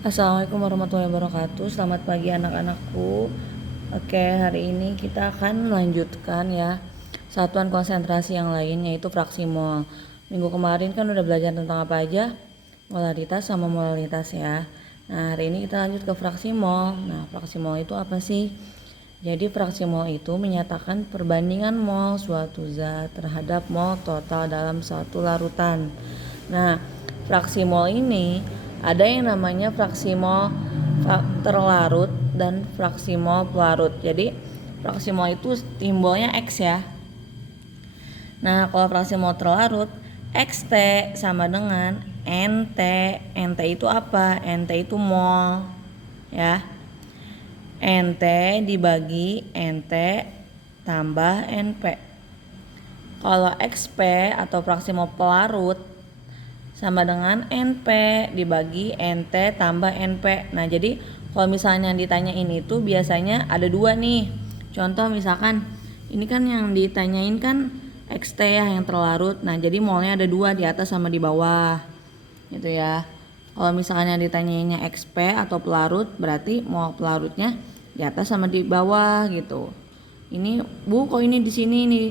Assalamualaikum warahmatullahi wabarakatuh. Selamat pagi anak-anakku. Oke, hari ini kita akan melanjutkan ya satuan konsentrasi yang lain, yaitu fraksi mol. Minggu kemarin kan udah belajar tentang apa aja? Molaritas sama molalitas ya. Nah, hari ini kita lanjut ke fraksi mol. Nah, fraksi mol itu apa sih? Jadi fraksi mol itu menyatakan perbandingan mol suatu zat terhadap mol total dalam satu larutan. Nah, fraksi mol ini ada yang namanya fraksi mol terlarut dan fraksi mol pelarut. Jadi fraksi mol itu simbolnya X ya. Nah, kalau fraksi mol terlarut, XT sama dengan NT. NT itu apa? NT itu mol ya. NT dibagi NT tambah NP. Kalau XP atau fraksi mol pelarut sama dengan NP dibagi NT tambah NP. Nah, jadi kalau misalnya ditanyain itu biasanya ada dua nih. Contoh misalkan ini kan yang ditanyain kan XT ya yang terlarut. Nah, jadi molnya ada dua, di atas sama di bawah gitu ya. Kalau misalnya ditanyainnya XP atau pelarut, berarti mol pelarutnya di atas sama di bawah gitu. Ini Bu, kok ini di sini nih,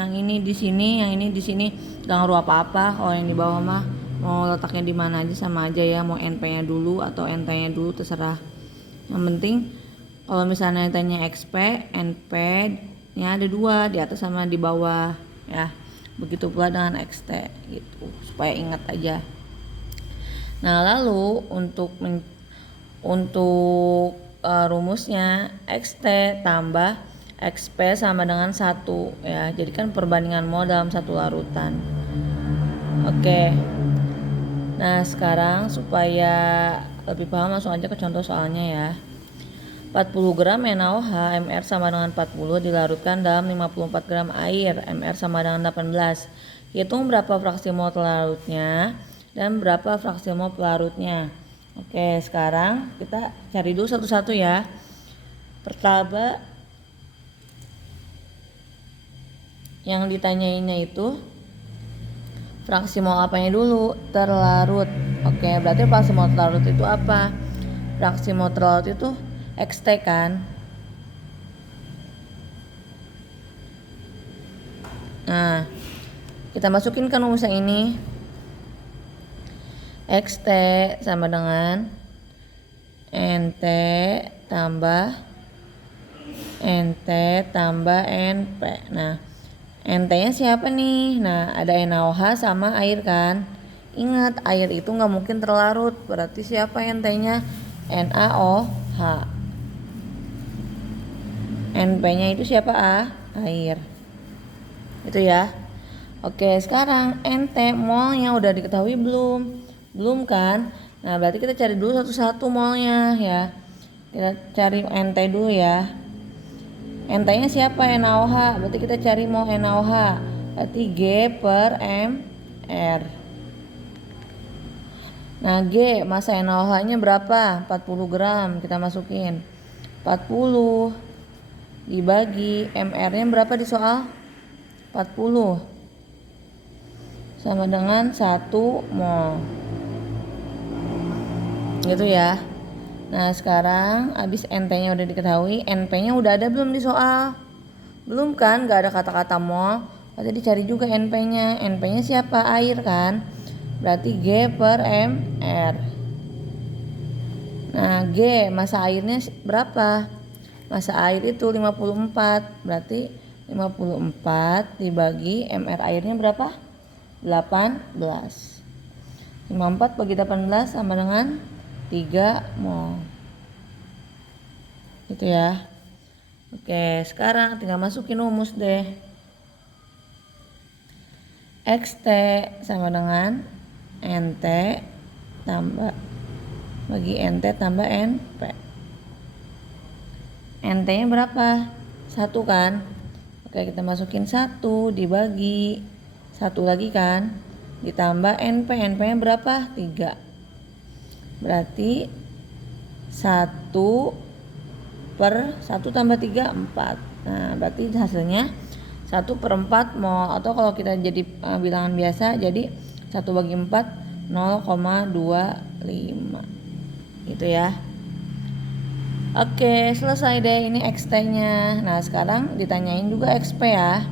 yang ini di sini, yang ini di sini, gak ngaruh apa-apa. Kalau yang di bawah mah mau letaknya di mana aja sama aja ya, mau NP-nya dulu atau NT-nya dulu terserah. Yang penting kalau misalnya tanya XP, NP-nya ada dua, di atas sama di bawah ya. Begitu pula dengan XT gitu, supaya ingat aja. Nah, lalu untuk rumusnya XT tambah XP sama dengan 1 ya. Jadi kan perbandingan mol dalam satu larutan. Oke. Nah, sekarang supaya lebih paham langsung aja ke contoh soalnya ya. 40 gram NaOH MR sama dengan 40 dilarutkan dalam 54 gram air MR sama dengan 18. Hitung berapa fraksi mol terlarutnya dan berapa fraksi mol pelarutnya. Oke, sekarang kita cari dulu satu-satu ya. Pertama, yang ditanyainnya itu fraksi mol apanya dulu? Terlarut. Oke, berarti fraksi mol terlarut itu apa? Fraksi mol terlarut itu XT kan? Nah, kita masukin kan rumus yang ini. XT sama dengan NT tambah NT tambah NP. Nah, NT-nya siapa nih? Nah, ada NaOH sama air kan? Ingat, air itu nggak mungkin terlarut. Berarti siapa NT-nya? NaOH. NP-nya itu siapa? Air. Itu ya. Oke, sekarang NT molnya udah diketahui belum? Belum kan? Nah, berarti kita cari dulu satu-satu molnya ya. Kita cari NT dulu ya. NT-nya siapa? NaOH. Berarti kita cari mol NaOH. Berarti G per MR. Nah, G massa NaOH-nya berapa? 40 gram. Kita masukin 40 dibagi MR-nya berapa di soal? 40 sama dengan 1 mol. Gitu ya. Nah, sekarang habis NT-nya udah diketahui, NP-nya udah ada belum di soal? Belum kan, gak ada kata-kata mol. Berarti dicari juga NP-nya. NP-nya siapa? Air kan? Berarti G per MR. Nah, G massa airnya berapa? Massa air itu 54. Berarti 54 dibagi MR airnya berapa? 18. 54 bagi 18 sama dengan 3 mol. Gitu ya. Oke, sekarang tinggal masukin rumus deh. XT sama dengan NT tambah bagi NT tambah NP. NT-nya berapa? 1 kan? Oke, kita masukin 1 dibagi 1 lagi kan? Ditambah NP. NP-nya berapa? 3. Berarti 1 per 1 tambah 3, 4. Nah, berarti hasilnya 1 per 4 mol. Atau kalau kita jadi bilangan biasa, jadi 1 bagi 4, 0,25. gitu ya. Oke, selesai deh ini XT-nya. Nah, sekarang ditanyain juga XP ya.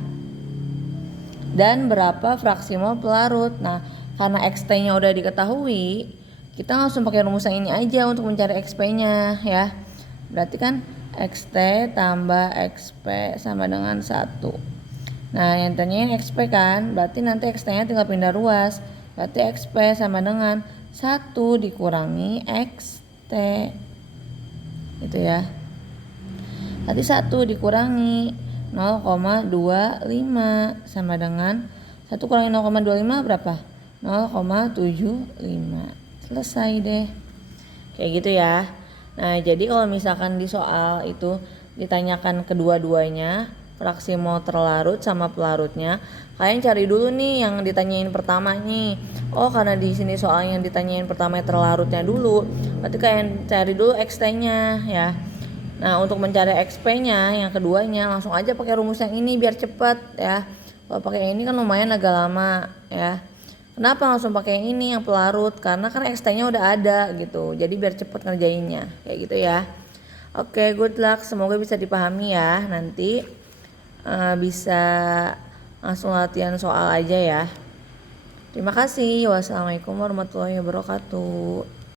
Dan berapa fraksi mol pelarut. Nah, karena XT-nya udah diketahui, kita langsung pakai rumus yang ini aja untuk mencari XP-nya ya. Berarti kan XT tambah XP sama dengan 1. Nah, yang tanyain XP kan, berarti nanti XT-nya tinggal pindah ruas. Berarti XP sama dengan 1 dikurangi XT. Itu ya. Tadi 1 dikurangi 0,25 sama dengan 1 kurangi 0,25 berapa? 0,75. Selesai deh. Kayak gitu ya. Nah, jadi kalau misalkan di soal itu ditanyakan kedua-duanya, fraksi mol terlarut sama pelarutnya, kalian cari dulu nih yang ditanyain pertama nih. Oh, karena di sini soal yang ditanyain pertama terlarutnya dulu, berarti kalian cari dulu XT-nya ya. Nah, untuk mencari XP-nya yang keduanya langsung aja pakai rumus yang ini biar cepet ya. Kalau pakai ini kan lumayan agak lama ya. Kenapa langsung pakai yang ini yang pelarut? Karena kan XT-nya udah ada gitu. Jadi biar cepet ngerjainnya. Kayak gitu ya. Oke, good luck. Semoga bisa dipahami ya. Nanti bisa langsung latihan soal aja ya. Terima kasih. Wassalamualaikum warahmatullahi wabarakatuh.